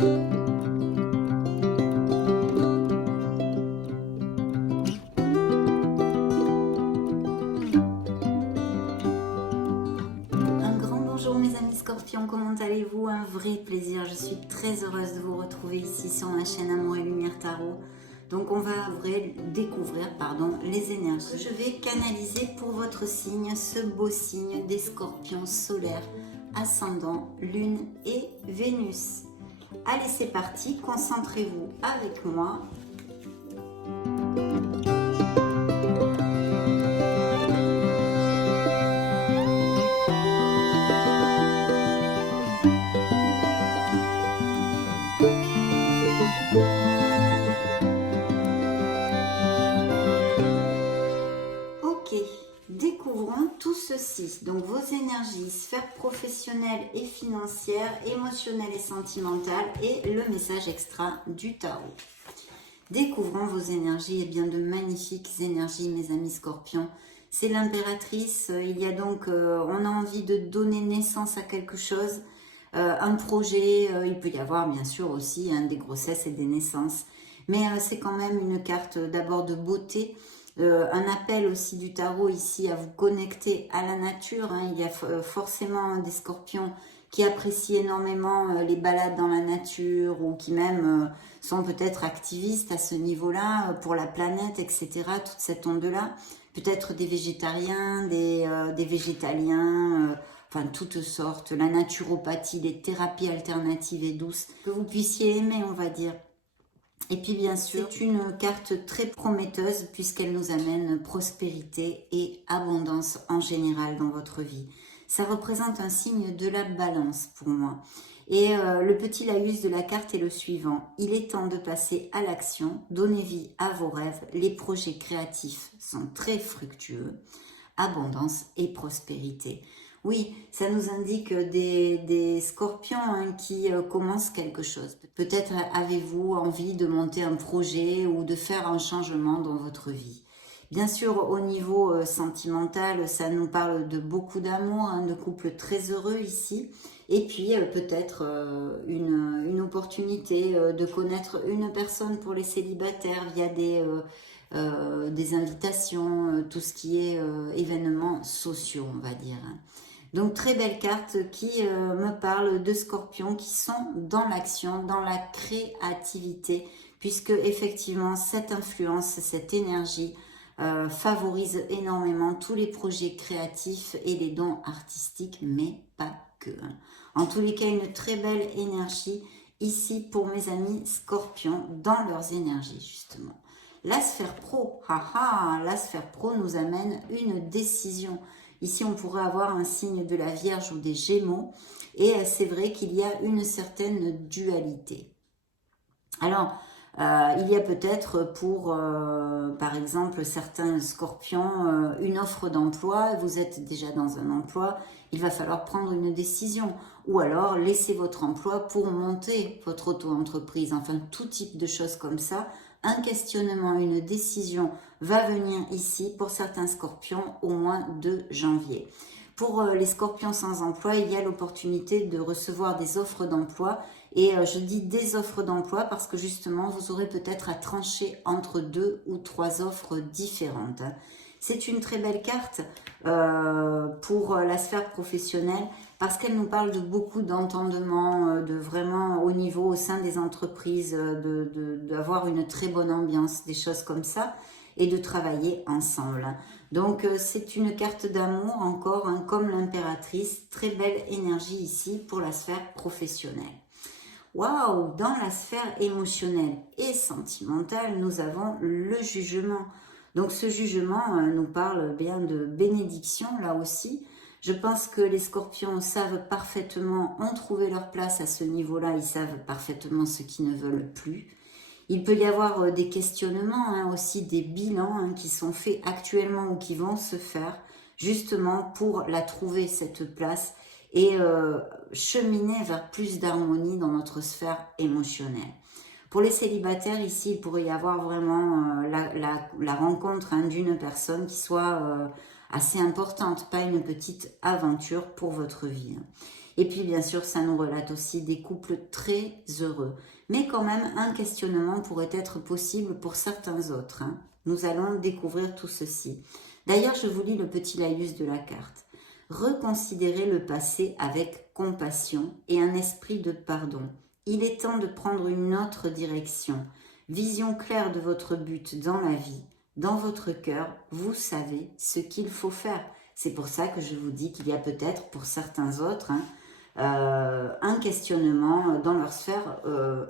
Un grand bonjour mes amis scorpions, comment allez-vous? Un vrai plaisir, je suis très heureuse de vous retrouver ici sur ma chaîne Amour et Lumière Tarot. Donc on va découvrir les énergies. Je vais canaliser pour votre signe, ce beau signe des scorpions solaires, ascendant, lune et Vénus. Allez, c'est parti, concentrez-vous avec moi. Ok, découvrons tout ceci. Donc vos énergies, sphère professionnelle et financière, émotionnelle et sentimentale et le message extra du tarot. Découvrons vos énergies, et bien de magnifiques énergies mes amis scorpions. C'est l'impératrice, il y a donc, on a envie de donner naissance à quelque chose, un projet, il peut y avoir bien sûr aussi des grossesses et des naissances. Mais c'est quand même une carte d'abord de beauté, un appel aussi du tarot ici à vous connecter à la nature. Il y a forcément des scorpions qui apprécient énormément les balades dans la nature ou qui même sont peut-être activistes à ce niveau-là pour la planète, etc. Toute cette onde-là. Peut-être des végétariens, des végétaliens, enfin toutes sortes, la naturopathie, les thérapies alternatives et douces que vous puissiez aimer, on va dire. Et puis bien sûr, c'est une carte très prometteuse puisqu'elle nous amène prospérité et abondance en général dans votre vie. Ça représente un signe de la balance pour moi. Et le petit laïus de la carte est le suivant. Il est temps de passer à l'action, donnez vie à vos rêves, les projets créatifs sont très fructueux, abondance et prospérité. Oui, ça nous indique des scorpions qui commencent quelque chose. Peut-être avez-vous envie de monter un projet ou de faire un changement dans votre vie. Bien sûr, au niveau sentimental, ça nous parle de beaucoup d'amour, de couples très heureux ici. Et puis peut-être une opportunité de connaître une personne pour les célibataires via des invitations, tout ce qui est événements sociaux, on va dire. Donc très belle carte qui me parle de scorpions qui sont dans l'action, dans la créativité, puisque effectivement cette influence, cette énergie favorise énormément tous les projets créatifs et les dons artistiques, mais pas que. En tous les cas, une très belle énergie ici pour mes amis scorpions dans leurs énergies justement. La sphère pro, la sphère pro nous amène une décision. Ici, on pourrait avoir un signe de la Vierge ou des Gémeaux. Et c'est vrai qu'il y a une certaine dualité. Alors, il y a peut-être pour, par exemple, certains scorpions, une offre d'emploi. Vous êtes déjà dans un emploi. Il va falloir prendre une décision. Ou alors, laisser votre emploi pour monter votre auto-entreprise. Enfin, tout type de choses comme ça. Un questionnement, une décision va venir ici pour certains scorpions au mois de janvier. Pour les scorpions sans emploi, il y a l'opportunité de recevoir des offres d'emploi. Et je dis des offres d'emploi parce que justement, vous aurez peut-être à trancher entre 2 ou 3 offres différentes. C'est une très belle carte pour la sphère professionnelle parce qu'elle nous parle de beaucoup d'entendement, de vraiment au niveau au sein des entreprises, d'avoir une très bonne ambiance, des choses comme ça, et de travailler ensemble. Donc c'est une carte d'amour encore, comme l'impératrice, très belle énergie ici pour la sphère professionnelle. Waouh, dans la sphère émotionnelle et sentimentale, nous avons le jugement. Donc ce jugement nous parle bien de bénédiction là aussi. Je pense que les scorpions savent parfaitement, ont trouvé leur place à ce niveau-là, ils savent parfaitement ce qu'ils ne veulent plus. Il peut y avoir des questionnements, aussi des bilans qui sont faits actuellement ou qui vont se faire justement pour la trouver cette place et cheminer vers plus d'harmonie dans notre sphère émotionnelle. Pour les célibataires, ici, il pourrait y avoir vraiment la rencontre d'une personne qui soit assez importante, pas une petite aventure pour votre vie. Et puis bien sûr, ça nous relate aussi des couples très heureux. Mais quand même, un questionnement pourrait être possible pour certains autres. Hein. Nous allons découvrir tout ceci. D'ailleurs, je vous lis le petit laïus de la carte. Reconsidérez le passé avec compassion et un esprit de pardon. Il est temps de prendre une autre direction. Vision claire de votre but dans la vie. Dans votre cœur, vous savez ce qu'il faut faire. C'est pour ça que je vous dis qu'il y a peut-être pour certains autres un questionnement dans leur sphère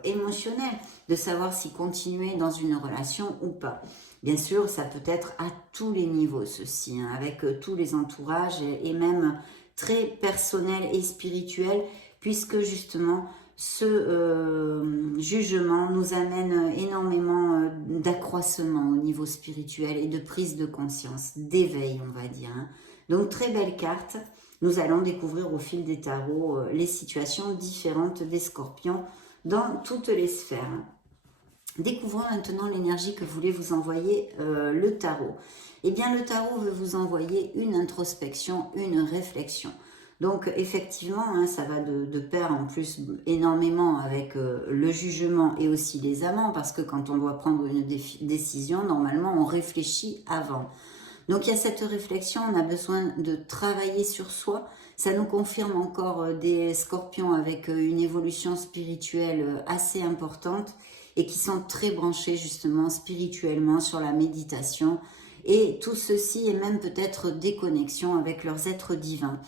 émotionnelle, de savoir si continuer dans une relation ou pas. Bien sûr, ça peut être à tous les niveaux ceci, avec tous les entourages et même très personnel et spirituel, puisque justement ce jugement nous amène énormément d'accroissement au niveau spirituel et de prise de conscience, d'éveil on va dire. Hein. Donc très belle carte. Nous allons découvrir au fil des tarots les situations différentes des scorpions dans toutes les sphères. Découvrons maintenant l'énergie que voulait vous envoyer le tarot. Eh bien, le tarot veut vous envoyer une introspection, une réflexion. Donc, effectivement, hein, ça va de pair en plus énormément avec le jugement et aussi les amants, parce que quand on doit prendre une décision, normalement, on réfléchit avant. Donc il y a cette réflexion, on a besoin de travailler sur soi. Ça nous confirme encore des scorpions avec une évolution spirituelle assez importante et qui sont très branchés justement spirituellement sur la méditation. Et tout ceci est même peut-être des connexions avec leurs êtres divins.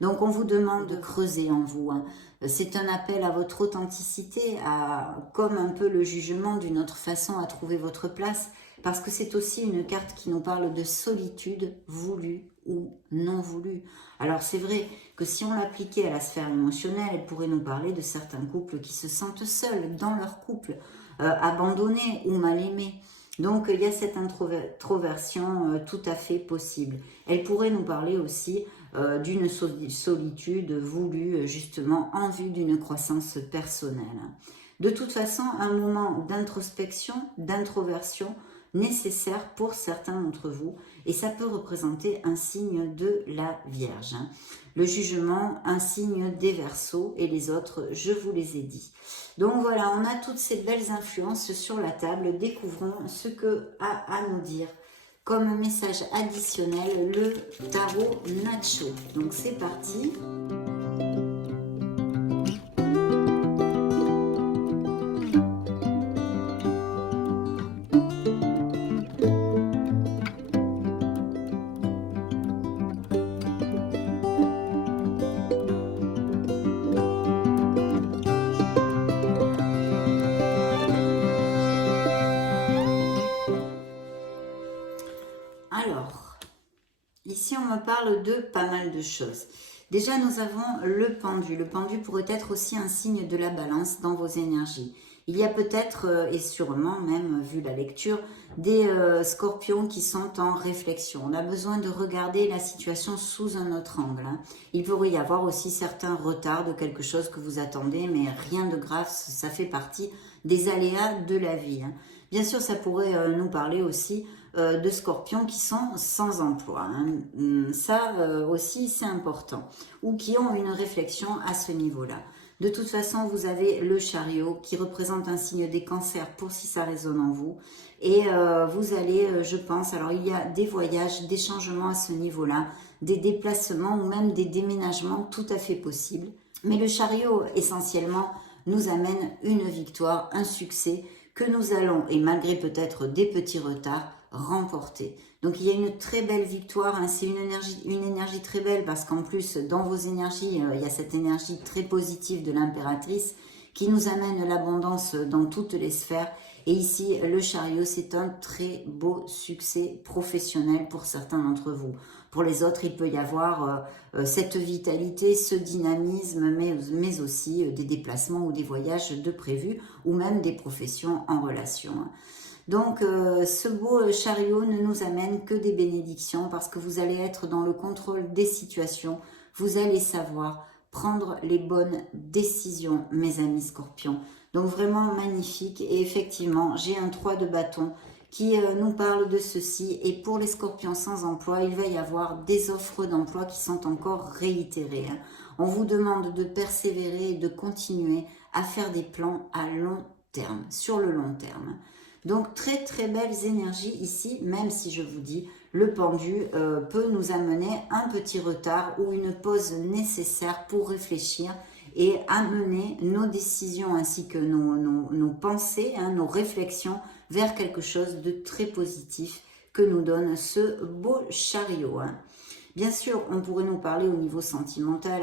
Donc on vous demande de creuser en vous. Hein. C'est un appel à votre authenticité, comme un peu le jugement d'une autre façon à trouver votre place. Parce que c'est aussi une carte qui nous parle de solitude voulue ou non voulue. Alors c'est vrai que si on l'appliquait à la sphère émotionnelle, elle pourrait nous parler de certains couples qui se sentent seuls dans leur couple, abandonnés ou mal aimés. Donc il y a cette introversion tout à fait possible. Elle pourrait nous parler aussi d'une solitude voulue justement en vue d'une croissance personnelle. De toute façon, un moment d'introspection, d'introversion, nécessaire pour certains d'entre vous et ça peut représenter un signe de la Vierge. Le jugement, un signe des Verseaux et les autres, je vous les ai dit. Donc voilà, on a toutes ces belles influences sur la table. Découvrons ce que a à nous dire comme message additionnel le tarot Nacho. Donc c'est parti. Alors, ici on me parle de pas mal de choses. Déjà nous avons le pendu. Le pendu pourrait être aussi un signe de la balance dans vos énergies. Il y a peut-être, et sûrement même vu la lecture, des scorpions qui sont en réflexion. On a besoin de regarder la situation sous un autre angle. Hein. Il pourrait y avoir aussi certains retards de quelque chose que vous attendez, mais rien de grave, ça fait partie des aléas de la vie. Hein. Bien sûr, ça pourrait nous parler aussi de scorpions qui sont sans emploi. Hein. Ça aussi, c'est important. Ou qui ont une réflexion à ce niveau-là. De toute façon, vous avez le chariot qui représente un signe des cancers pour si ça résonne en vous. Et vous allez, je pense, alors il y a des voyages, des changements à ce niveau-là, des déplacements ou même des déménagements tout à fait possibles. Mais le chariot, essentiellement, nous amène une victoire, un succès que nous allons, et malgré peut-être des petits retards, remporter. Donc il y a une très belle victoire, hein. C'est une énergie très belle parce qu'en plus dans vos énergies, il y a cette énergie très positive de l'impératrice qui nous amène l'abondance dans toutes les sphères. Et ici, le chariot, c'est un très beau succès professionnel pour certains d'entre vous. Pour les autres, il peut y avoir cette vitalité, ce dynamisme, mais aussi des déplacements ou des voyages de prévus ou même des professions en relation. Donc, ce beau chariot ne nous amène que des bénédictions parce que vous allez être dans le contrôle des situations. Vous allez savoir prendre les bonnes décisions, mes amis scorpions. Donc, vraiment magnifique. Et effectivement, j'ai un 3 de bâton qui nous parle de ceci. Et pour les scorpions sans emploi, il va y avoir des offres d'emploi qui sont encore réitérées. Hein. On vous demande de persévérer et de continuer à faire des plans à long terme, sur le long terme. Donc très très belles énergies ici, même si je vous dis, le pendu peut nous amener un petit retard ou une pause nécessaire pour réfléchir et amener nos décisions ainsi que nos pensées, hein, nos réflexions vers quelque chose de très positif que nous donne ce beau chariot. Hein. Bien sûr, on pourrait nous parler au niveau sentimental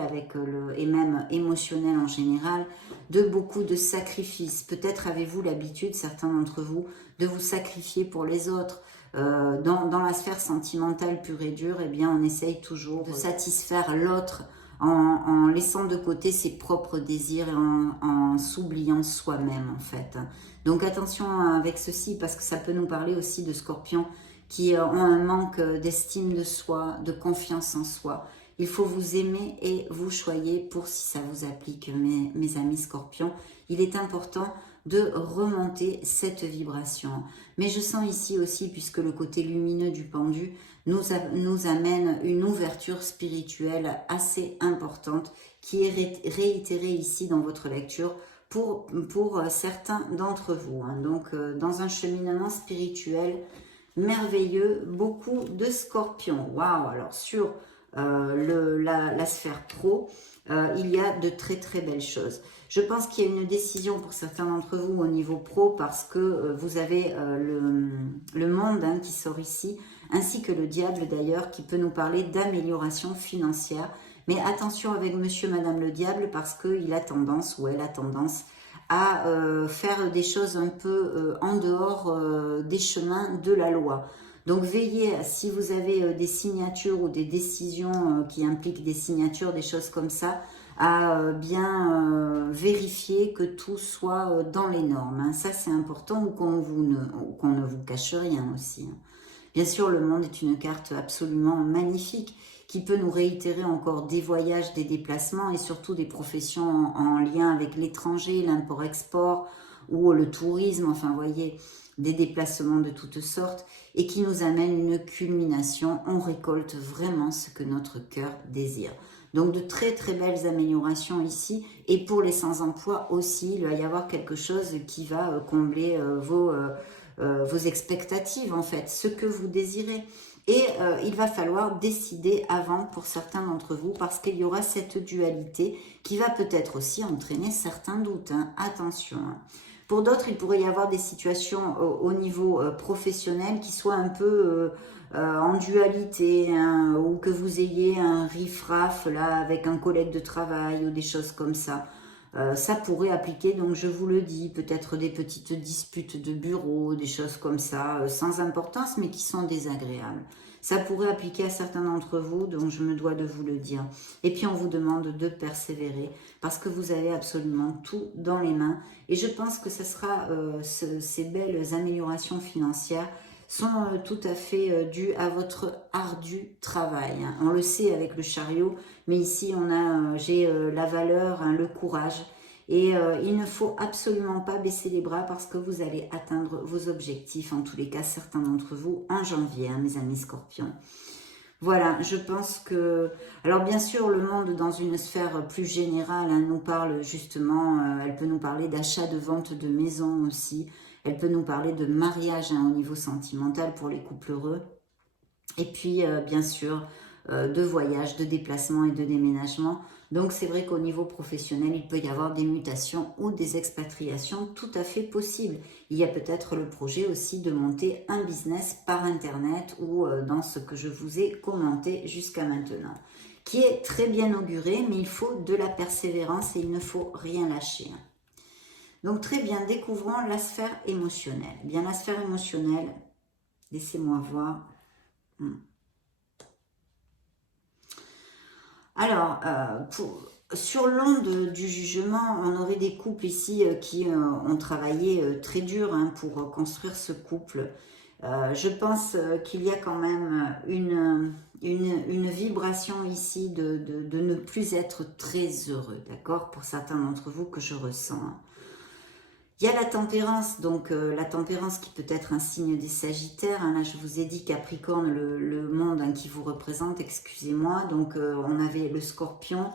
et même émotionnel en général, de beaucoup de sacrifices. Peut-être avez-vous l'habitude, certains d'entre vous, de vous sacrifier pour les autres. Dans la sphère sentimentale pure et dure, eh bien, on essaye toujours de satisfaire l'autre en laissant de côté ses propres désirs et en s'oubliant soi-même, en fait. Donc attention avec ceci, parce que ça peut nous parler aussi de scorpions qui ont un manque d'estime de soi, de confiance en soi. Il faut vous aimer et vous choyer pour si ça vous applique, mes amis scorpions. Il est important de remonter cette vibration. Mais je sens ici aussi, puisque le côté lumineux du pendu nous amène une ouverture spirituelle assez importante qui est réitérée ici dans votre lecture pour certains d'entre vous. Hein. Donc, dans un cheminement spirituel merveilleux, beaucoup de scorpions. Waouh! Alors, sur la sphère pro, il y a de très très belles choses. Je pense qu'il y a une décision pour certains d'entre vous au niveau pro parce que vous avez le monde hein, qui sort ici, ainsi que le diable d'ailleurs, qui peut nous parler d'amélioration financière. Mais attention avec monsieur, madame le diable, parce qu'il a tendance, ou elle a tendance, à faire des choses un peu en dehors des chemins de la loi. Donc veillez, si vous avez des signatures ou des décisions qui impliquent des signatures, des choses comme ça, à bien vérifier que tout soit dans les normes. Hein. Ça c'est important, ou qu'on ne vous cache rien aussi. Hein. Bien sûr, le monde est une carte absolument magnifique qui peut nous réitérer encore des voyages, des déplacements et surtout des professions en lien avec l'étranger, l'import-export ou le tourisme, enfin vous voyez, des déplacements de toutes sortes et qui nous amène une culmination. On récolte vraiment ce que notre cœur désire. Donc de très très belles améliorations ici, et pour les sans-emploi aussi, il va y avoir quelque chose qui va combler vos expectatives en fait, ce que vous désirez. Et il va falloir décider avant pour certains d'entre vous, parce qu'il y aura cette dualité qui va peut-être aussi entraîner certains doutes. Hein. Attention. Hein. Pour d'autres, il pourrait y avoir des situations au niveau professionnel qui soient un peu en dualité, hein, ou que vous ayez un riff-raff là avec un collègue de travail ou des choses comme ça. Ça pourrait appliquer, donc je vous le dis, peut-être des petites disputes de bureau, des choses comme ça, sans importance, mais qui sont désagréables. Ça pourrait appliquer à certains d'entre vous, donc je me dois de vous le dire. Et puis on vous demande de persévérer, parce que vous avez absolument tout dans les mains. Et je pense que ce sera ces belles améliorations financières sont tout à fait dues à votre ardu travail. Hein. On le sait avec le chariot, mais ici j'ai la valeur, hein, le courage. Et il ne faut absolument pas baisser les bras parce que vous allez atteindre vos objectifs, en tous les cas certains d'entre vous, en janvier, hein, mes amis scorpions. Voilà, je pense que... Alors bien sûr, le monde dans une sphère plus générale hein, nous parle justement, elle peut nous parler d'achat, de vente de maison aussi, elle peut nous parler de mariage hein, au niveau sentimental pour les couples heureux. Et puis, bien sûr, de voyage, de déplacement et de déménagement. Donc, c'est vrai qu'au niveau professionnel, il peut y avoir des mutations ou des expatriations tout à fait possibles. Il y a peut-être le projet aussi de monter un business par Internet ou dans ce que je vous ai commenté jusqu'à maintenant, qui est très bien auguré, mais il faut de la persévérance et il ne faut rien lâcher. Donc, très bien, découvrons la sphère émotionnelle. Bien, la sphère émotionnelle, laissez-moi voir... Alors, sur l'onde du jugement, on aurait des couples ici qui ont travaillé très dur hein, pour construire ce couple. Je pense qu'il y a quand même une vibration ici de ne plus être très heureux, d'accord? Pour certains d'entre vous que je ressens. Hein. Il y a la tempérance, donc la tempérance qui peut être un signe des Sagittaires. Hein, là, je vous ai dit Capricorne, le monde hein, qui vous représente, excusez-moi. Donc, on avait le Scorpion.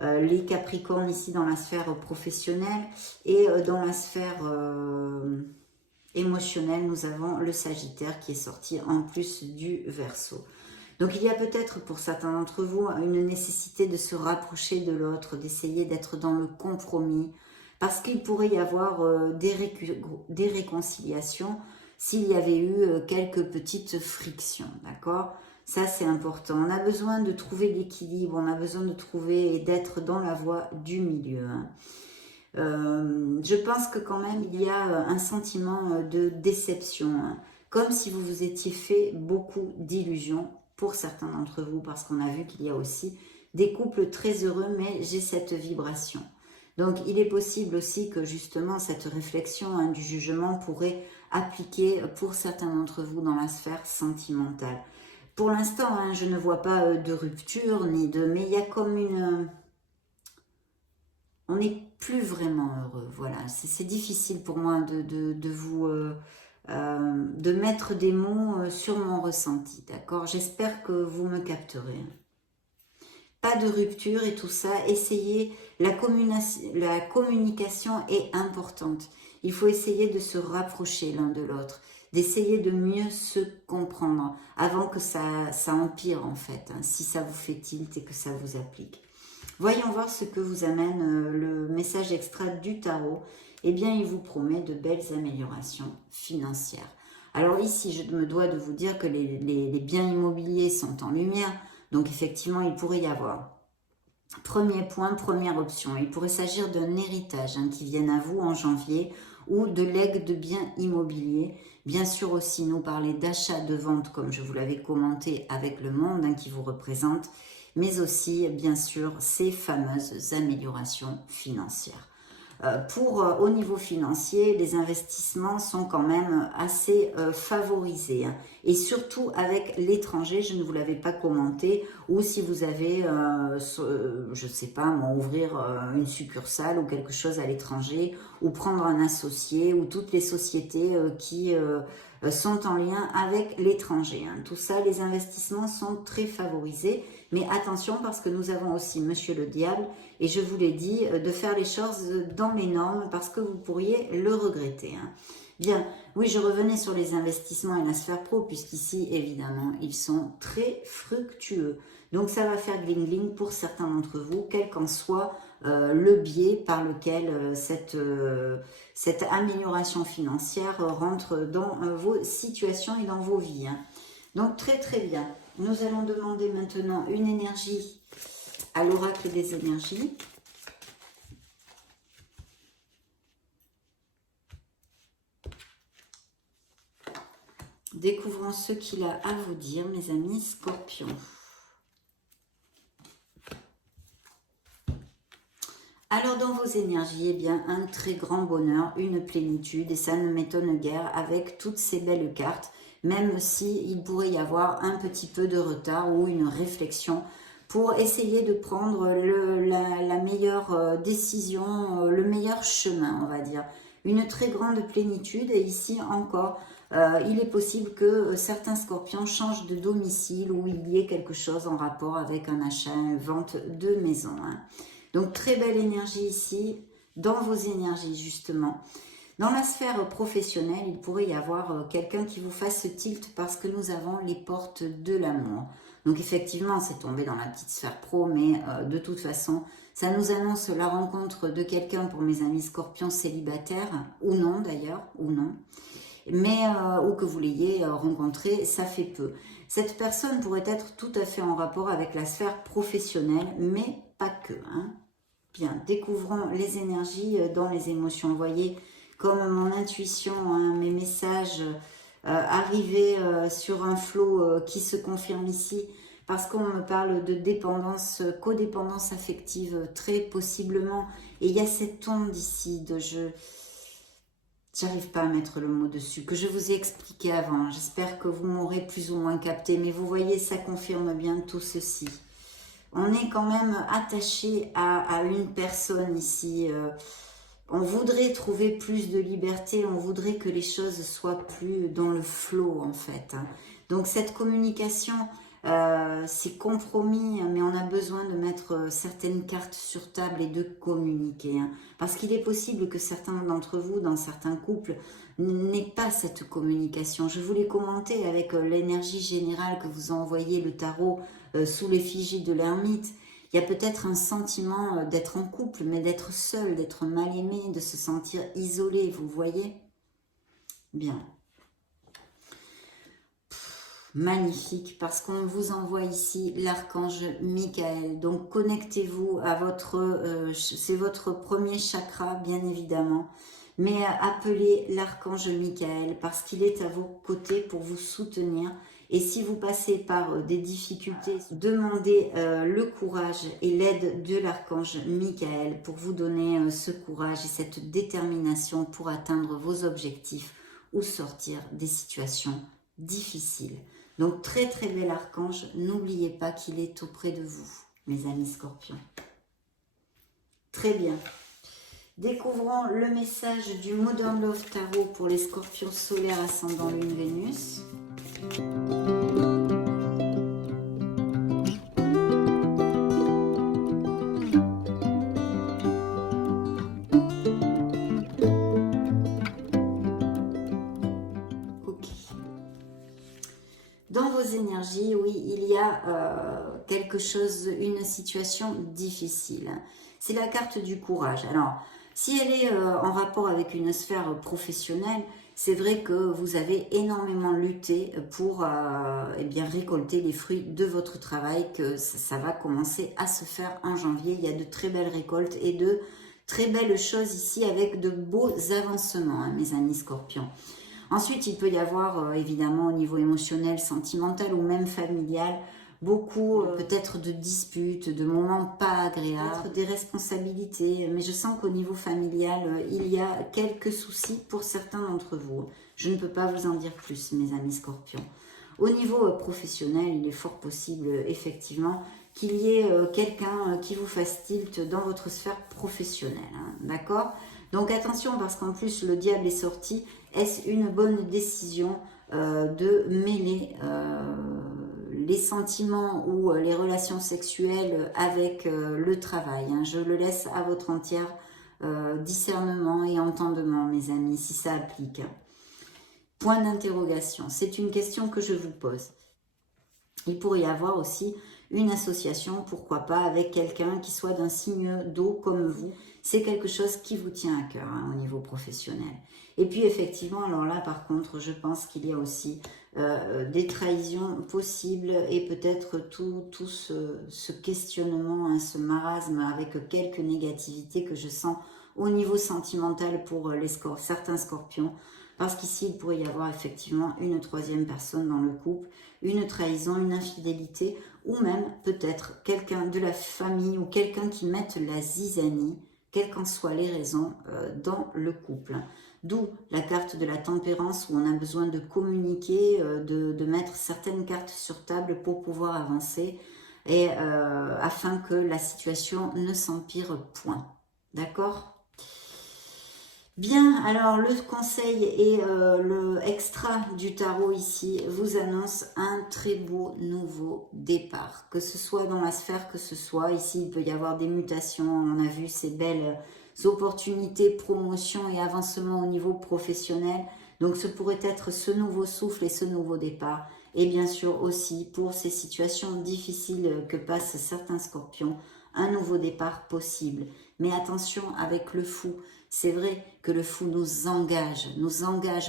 les Capricornes ici dans la sphère professionnelle et dans la sphère émotionnelle, nous avons le Sagittaire qui est sorti en plus du Verseau. Donc il y a peut-être pour certains d'entre vous une nécessité de se rapprocher de l'autre, d'essayer d'être dans le compromis, parce qu'il pourrait y avoir des réconciliations s'il y avait eu quelques petites frictions, d'accord? Ça, c'est important. On a besoin de trouver l'équilibre, on a besoin de trouver et d'être dans la voie du milieu. Hein. Je pense que quand même, il y a un sentiment de déception, hein, comme si vous vous étiez fait beaucoup d'illusions pour certains d'entre vous, parce qu'on a vu qu'il y a aussi des couples très heureux, mais j'ai cette vibration. Donc, il est possible aussi que justement, cette réflexion du jugement pourrait appliquer pour certains d'entre vous dans la sphère sentimentale. Pour l'instant, hein, je ne vois pas de rupture, mais il y a comme une... On n'est plus vraiment heureux, voilà. C'est difficile pour moi de vous... de mettre des mots sur mon ressenti, d'accord? J'espère que vous me capterez. Pas de rupture et tout ça, essayez, la communication est importante. Il faut essayer de se rapprocher l'un de l'autre, d'essayer de mieux se comprendre avant que ça empire en fait, hein, si ça vous fait tilt et que ça vous applique. Voyons voir ce que vous amène le message extra du tarot. Eh bien, il vous promet de belles améliorations financières. Alors ici, je me dois de vous dire que les biens immobiliers sont en lumière, donc effectivement, il pourrait y avoir. Premier point, première option, il pourrait s'agir d'un héritage hein, qui vienne à vous en janvier ou de legs de biens immobiliers. Bien sûr aussi nous parler d'achat, de vente comme je vous l'avais commenté avec le monde hein, qui vous représente, mais aussi bien sûr ces fameuses améliorations financières. Au niveau financier, les investissements sont quand même assez favorisés. Hein. Et surtout avec l'étranger, je ne vous l'avais pas commenté, ou si vous avez, je ne sais pas, ouvrir une succursale ou quelque chose à l'étranger, ou prendre un associé, ou toutes les sociétés qui sont en lien avec l'étranger. Hein. Tout ça, les investissements sont très favorisés. Mais attention parce que nous avons aussi Monsieur le Diable et je vous l'ai dit de faire les choses dans les normes parce que vous pourriez le regretter. Hein. Bien, oui, je revenais sur les investissements et la sphère pro puisqu'ici, évidemment, ils sont très fructueux. Donc ça va faire gling-gling pour certains d'entre vous, quel qu'en soit le biais par lequel cette amélioration financière rentre dans vos situations et dans vos vies. Hein. Donc très très bien. Nous allons demander maintenant une énergie à l'oracle des énergies. Découvrons ce qu'il a à vous dire, mes amis Scorpions. Alors dans vos énergies, eh bien un très grand bonheur, une plénitude et ça ne m'étonne guère avec toutes ces belles cartes. Même s'il pourrait y avoir un petit peu de retard ou une réflexion pour essayer de prendre la meilleure décision, le meilleur chemin, on va dire. Une très grande plénitude et ici encore, il est possible que certains scorpions changent de domicile ou il y ait quelque chose en rapport avec un achat, une vente de maison. Hein. Donc très belle énergie ici, dans vos énergies justement. Dans la sphère professionnelle, il pourrait y avoir quelqu'un qui vous fasse tilt parce que nous avons les portes de l'amour. Donc effectivement, c'est tombé dans la petite sphère pro, mais de toute façon, ça nous annonce la rencontre de quelqu'un pour mes amis scorpions célibataires, ou non d'ailleurs, ou non. Mais, ou que vous l'ayez rencontré, ça fait peu. Cette personne pourrait être tout à fait en rapport avec la sphère professionnelle, mais pas que. Hein. Bien, découvrons les énergies dans les émotions. Vous voyez, comme mon intuition, hein, mes messages arrivés sur un flot qui se confirme ici, parce qu'on me parle de dépendance, codépendance affective, très possiblement. Et il y a cette onde ici de je... J'arrive pas à mettre le mot dessus, que je vous ai expliqué avant. J'espère que vous m'aurez plus ou moins capté, mais vous voyez, ça confirme bien tout ceci. On est quand même attaché à une personne ici. On voudrait trouver plus de liberté, on voudrait que les choses soient plus dans le flow en fait. Donc cette communication, c'est compromis, mais on a besoin de mettre certaines cartes sur table et de communiquer. Hein, parce qu'il est possible que certains d'entre vous, dans certains couples, n'aient pas cette communication. Je voulais commenter avec l'énergie générale que vous a envoyé le tarot sous l'effigie de l'ermite. Il y a peut-être un sentiment d'être en couple, mais d'être seul, d'être mal aimé, de se sentir isolé, vous voyez? Bien. Magnifique, parce qu'on vous envoie ici l'archange Michael. Donc connectez-vous à votre, c'est votre premier chakra bien évidemment, mais appelez l'archange Michael parce qu'il est à vos côtés pour vous soutenir. Et si vous passez par des difficultés, demandez le courage et l'aide de l'archange Michael pour vous donner ce courage et cette détermination pour atteindre vos objectifs ou sortir des situations difficiles. Donc très très bel archange, n'oubliez pas qu'il est auprès de vous, mes amis scorpions. Très bien. Découvrons le message du Modern Love Tarot pour les scorpions solaires ascendant Lune Vénus. Dans vos énergies, oui, il y a quelque chose, une situation difficile. C'est la carte du courage. Alors, si elle est en rapport avec une sphère professionnelle, c'est vrai que vous avez énormément lutté pour eh bien, récolter les fruits de votre travail, que ça va commencer à se faire en janvier. Il y a de très belles récoltes et de très belles choses ici avec de beaux avancements, hein, mes amis scorpions. Ensuite, il peut y avoir évidemment au niveau émotionnel, sentimental ou même familial, beaucoup peut-être de disputes, de moments pas agréables, des responsabilités. Mais je sens qu'au niveau familial, il y a quelques soucis pour certains d'entre vous. Je ne peux pas vous en dire plus, mes amis scorpions. Au niveau professionnel, il est fort possible effectivement qu'il y ait quelqu'un qui vous fasse tilt dans votre sphère professionnelle. Hein, d'accord ? Donc attention parce qu'en plus le diable est sorti. Est-ce une bonne décision de mêler les sentiments ou les relations sexuelles avec le travail, hein? Je le laisse à votre entière discernement et entendement, mes amis, si ça applique. Point d'interrogation, c'est une question que je vous pose. Il pourrait y avoir aussi une association, pourquoi pas, avec quelqu'un qui soit d'un signe d'eau comme vous. C'est quelque chose qui vous tient à cœur hein, au niveau professionnel. Et puis effectivement, alors là par contre, je pense qu'il y a aussi des trahisons possibles et peut-être tout ce questionnement, hein, ce marasme avec quelques négativités que je sens au niveau sentimental pour certains scorpions. Parce qu'ici, il pourrait y avoir effectivement une troisième personne dans le couple, une trahison, une infidélité, ou même peut-être quelqu'un de la famille ou quelqu'un qui mette la zizanie, quelles qu'en soient les raisons, dans le couple. D'où la carte de la tempérance où on a besoin de communiquer, de mettre certaines cartes sur table pour pouvoir avancer et afin que la situation ne s'empire point. D'accord ? Bien, alors le conseil et le extra du tarot ici vous annonce un très beau nouveau départ. Que ce soit dans la sphère que ce soit, ici il peut y avoir des mutations, on a vu ces belles opportunités, promotions et avancements au niveau professionnel. Donc ce pourrait être ce nouveau souffle et ce nouveau départ. Et bien sûr aussi pour ces situations difficiles que passent certains scorpions, un nouveau départ possible. Mais attention avec le fou. C'est vrai que le fou nous engage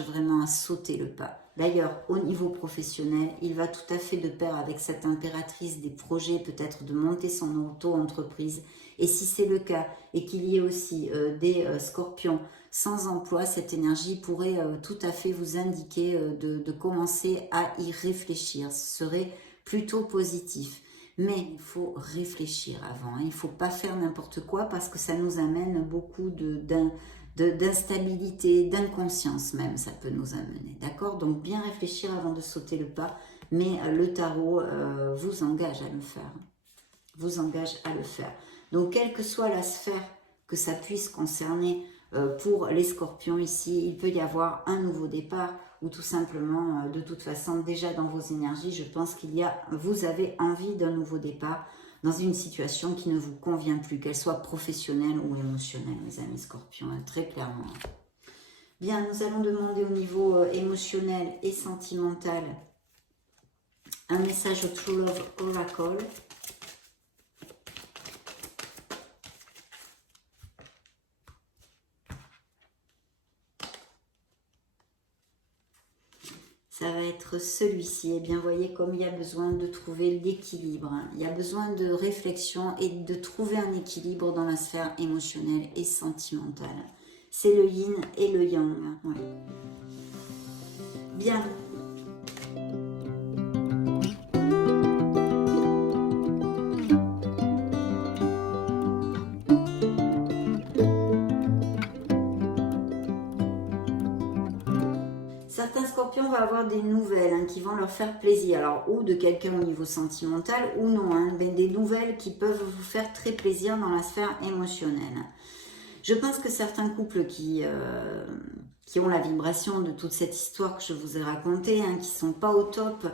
vraiment à sauter le pas. D'ailleurs, au niveau professionnel, il va tout à fait de pair avec cette impératrice des projets, peut-être de monter son auto-entreprise. Et si c'est le cas, et qu'il y ait aussi des scorpions sans emploi, cette énergie pourrait tout à fait vous indiquer de commencer à y réfléchir. Ce serait plutôt positif. Mais il faut réfléchir avant, hein. Il ne faut pas faire n'importe quoi parce que ça nous amène beaucoup d'instabilité, d'inconscience même, ça peut nous amener. D'accord ? Donc bien réfléchir avant de sauter le pas, mais le tarot vous engage à le faire. Vous engage à le faire. Donc quelle que soit la sphère que ça puisse concerner, pour les scorpions ici, il peut y avoir un nouveau départ ou tout simplement, de toute façon, déjà dans vos énergies, je pense vous avez envie d'un nouveau départ dans une situation qui ne vous convient plus, qu'elle soit professionnelle ou émotionnelle, mes amis scorpions, hein, très clairement. Bien, nous allons demander au niveau émotionnel et sentimental un message au True Love Oracle. Ça va être celui-ci. Eh bien, voyez comme il y a besoin de trouver l'équilibre. Il y a besoin de réflexion et de trouver un équilibre dans la sphère émotionnelle et sentimentale. C'est le yin et le yang. Ouais. Bien. Certains scorpions vont avoir des nouvelles hein, qui vont leur faire plaisir, alors ou de quelqu'un au niveau sentimental ou non, hein, mais des nouvelles qui peuvent vous faire très plaisir dans la sphère émotionnelle. Je pense que certains couples qui ont la vibration de toute cette histoire que je vous ai racontée, hein, qui ne sont pas au top,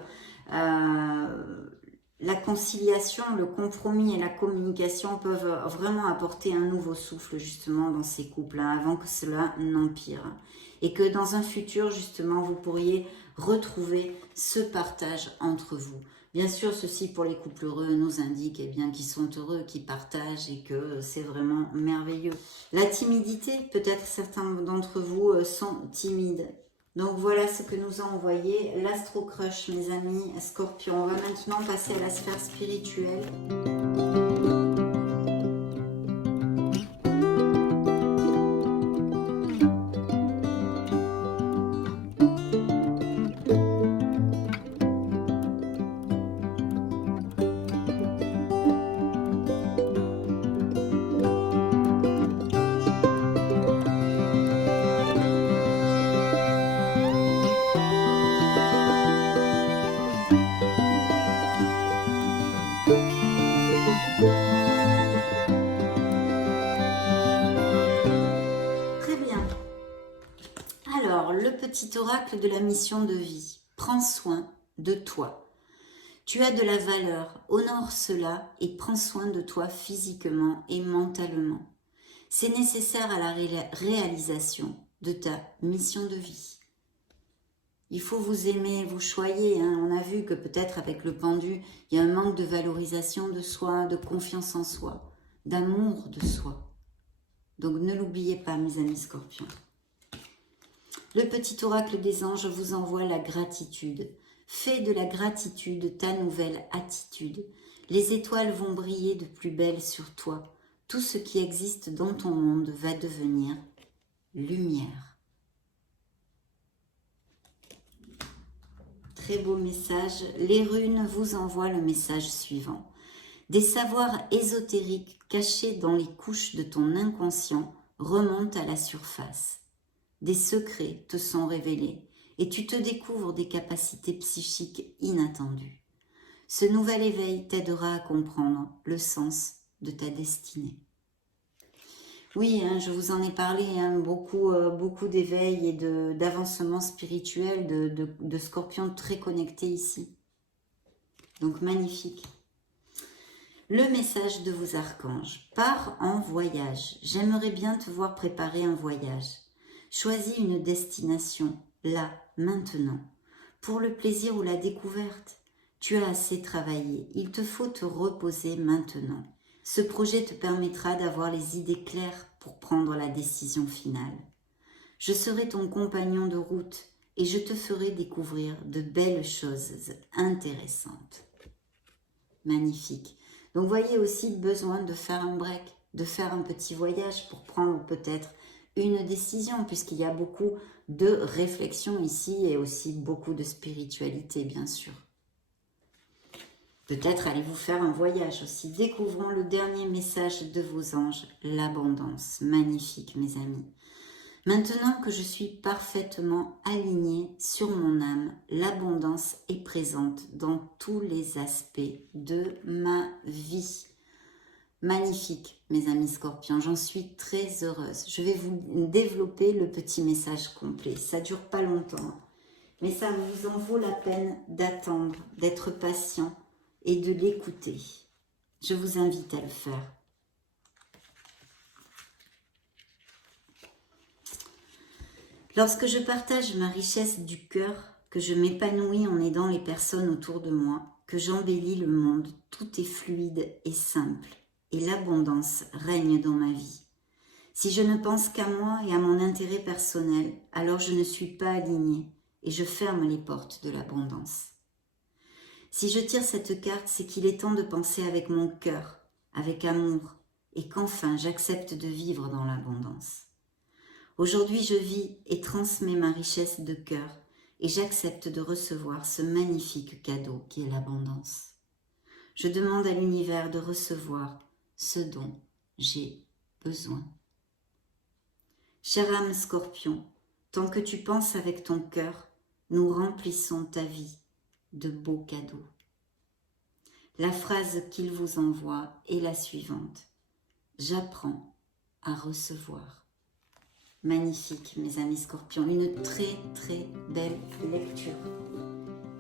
la conciliation, le compromis et la communication peuvent vraiment apporter un nouveau souffle justement dans ces couples, hein, avant que cela n'empire. Et que dans un futur, justement, vous pourriez retrouver ce partage entre vous. Bien sûr, ceci pour les couples heureux nous indique eh bien, qu'ils sont heureux, qu'ils partagent et que c'est vraiment merveilleux. La timidité, peut-être certains d'entre vous sont timides. Donc voilà ce que nous a envoyé l'Astro Crush, mes amis Scorpions. On va maintenant passer à la sphère spirituelle. Petit oracle de la mission de vie. Prends soin de toi. Tu as de la valeur, honore cela et prends soin de toi physiquement et mentalement. C'est nécessaire à la réalisation de ta mission de vie. Il faut vous aimer, vous choyer. Hein. On a vu que peut-être avec le pendu, il y a un manque de valorisation de soi, de confiance en soi, d'amour de soi. Donc ne l'oubliez pas, mes amis scorpions. Le petit oracle des anges vous envoie la gratitude. Fais de la gratitude ta nouvelle attitude. Les étoiles vont briller de plus belle sur toi. Tout ce qui existe dans ton monde va devenir lumière. Très beau message. Les runes vous envoient le message suivant. Des savoirs ésotériques cachés dans les couches de ton inconscient remontent à la surface. Des secrets te sont révélés et tu te découvres des capacités psychiques inattendues. Ce nouvel éveil t'aidera à comprendre le sens de ta destinée. Oui, hein, je vous en ai parlé, hein, beaucoup d'éveil et d'avancement spirituel, de scorpions très connectés ici. Donc magnifique. Le message de vos archanges. Pars en voyage. J'aimerais bien te voir préparer un voyage. Choisis une destination, là, maintenant, pour le plaisir ou la découverte. Tu as assez travaillé, il te faut te reposer maintenant. Ce projet te permettra d'avoir les idées claires pour prendre la décision finale. Je serai ton compagnon de route et je te ferai découvrir de belles choses intéressantes. Magnifique. Donc voyez aussi besoin de faire un break, de faire un petit voyage pour prendre peut-être une décision, puisqu'il y a beaucoup de réflexion ici et aussi beaucoup de spiritualité, bien sûr. Peut-être allez-vous faire un voyage aussi. Découvrons le dernier message de vos anges, l'abondance. Magnifique, mes amis. Maintenant que je suis parfaitement alignée sur mon âme, l'abondance est présente dans tous les aspects de ma vie. Magnifique, mes amis scorpions, j'en suis très heureuse. Je vais vous développer le petit message complet. Ça dure pas longtemps, mais ça vous en vaut la peine d'attendre, d'être patient et de l'écouter. Je vous invite à le faire. Lorsque je partage ma richesse du cœur, que je m'épanouis en aidant les personnes autour de moi, que j'embellis le monde, tout est fluide et simple, et l'abondance règne dans ma vie. Si je ne pense qu'à moi et à mon intérêt personnel, alors je ne suis pas alignée et je ferme les portes de l'abondance. Si je tire cette carte, c'est qu'il est temps de penser avec mon cœur, avec amour, et qu'enfin j'accepte de vivre dans l'abondance. Aujourd'hui, je vis et transmets ma richesse de cœur et j'accepte de recevoir ce magnifique cadeau qui est l'abondance. Je demande à l'univers de recevoir ce dont j'ai besoin. Chère âme scorpion, tant que tu penses avec ton cœur, nous remplissons ta vie de beaux cadeaux. La phrase qu'il vous envoie est la suivante. J'apprends à recevoir. Magnifique, mes amis scorpions, une très très belle lecture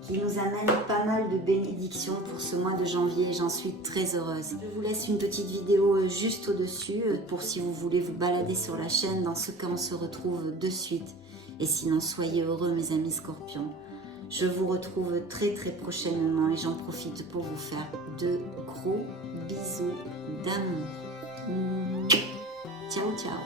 qui nous amène pas mal de bénédictions pour ce mois de janvier et j'en suis très heureuse. Je vous laisse une petite vidéo juste au-dessus pour si vous voulez vous balader sur la chaîne. Dans ce cas, on se retrouve de suite. Et sinon, soyez heureux, mes amis scorpions. Je vous retrouve très très prochainement et j'en profite pour vous faire de gros bisous d'amour. Ciao, ciao.